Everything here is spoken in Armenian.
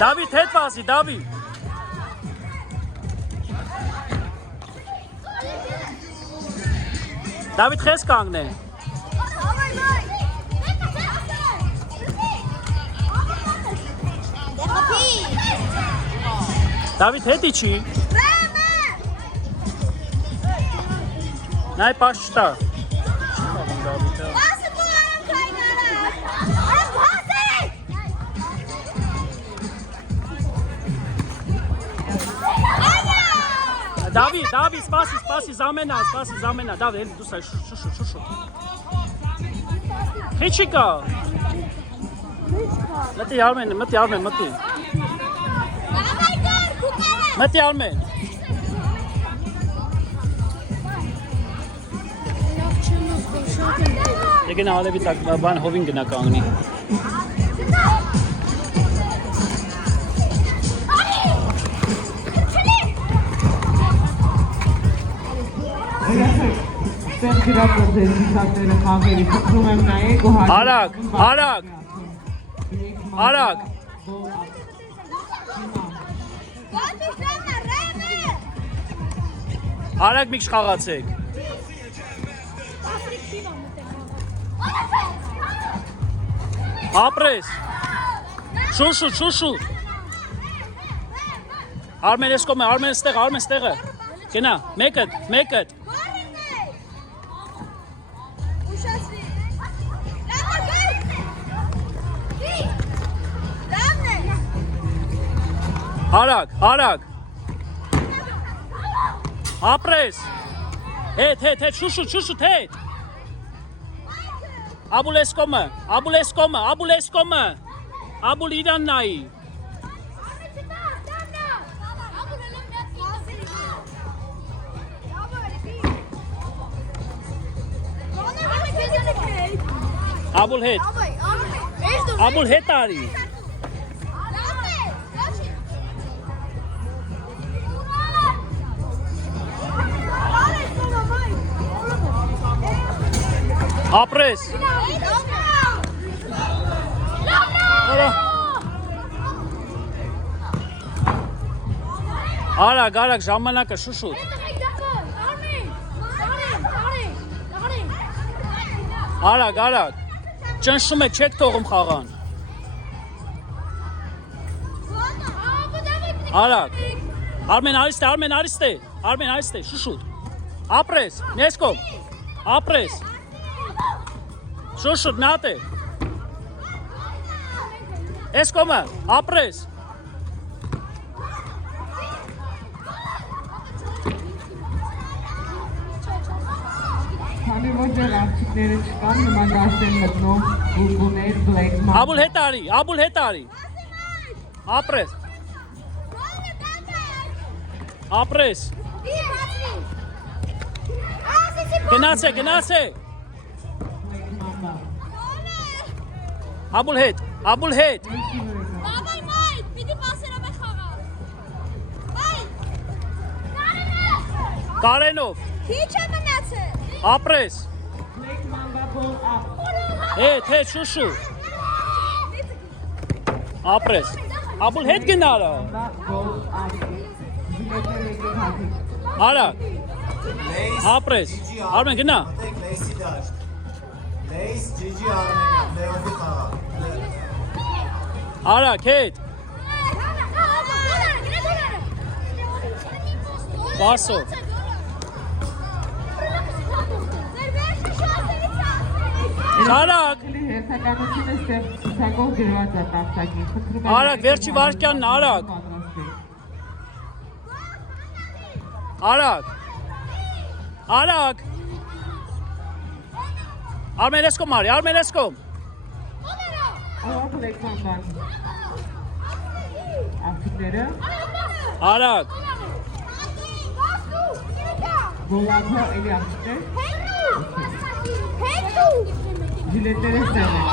David հետ վազի, David։ David խես կանգնե։ David հետ իջի։ Նայ պաշ չտա։ David, սպասի, զամենա, David, էլ դու սա շուշ։ Քիչի կա։ Մտի Արմեն։ Մտի Արմեն։ Դեգենա ալևի տակ բան հովին գնա կանգնի։ Արագ։ Արագ մի քիչ Ապրես։ Շուշ։ Արմեն ես կոմ է, Արմեն ստեղը։ Գնա, մեկդ։ Արագ։ Ապրես։ Հետ, շուշ, հետ։ Abul Escoma, Abul İran nai. Abul het ari. Ապրես։ Արագ, ժամանակը շուշուտ։ Արագ։ Ճնշում եք, չեք թողում խաղան։ Արագ։ Արմեն արիստ է, շուշուտ։ Ապրես, նեսկոմ։ Ապրես։ Շուշուտ նատ է։ Էսկոմը, ապրես։ Քանի որ դեռ աղջիկները չկան, նման դաշտեր մտնում բուրբուներ, բլեքման։ Abul հետ արի։ Ապրես։ Գնացե։ Abul հետ։ Davay Mike, pidi pasera bexağa. Karenov։ Hiç eminatı. Ապրես։ Հետ, շուշու։ Ապրես։ Abul հետ գնարա։ Արագ։ Ապրես։ Արմեն գնա։ Leis Gigi Armenia, Leofi Kara. Արագ, հետ։ Բասով։ Արագ։ Հերթականությունը ցուցակով գրված է տախտակի։ Արագ, վերջի վարկյանն արագ։ Արագ։ Armen Escom արի, Armen Escom։ Բլեքման բան։ Աղջիկները։ Արագ։ Գոլակը էլի աղջիկներ։ Հետո։ Ժիլետները ստեղ են։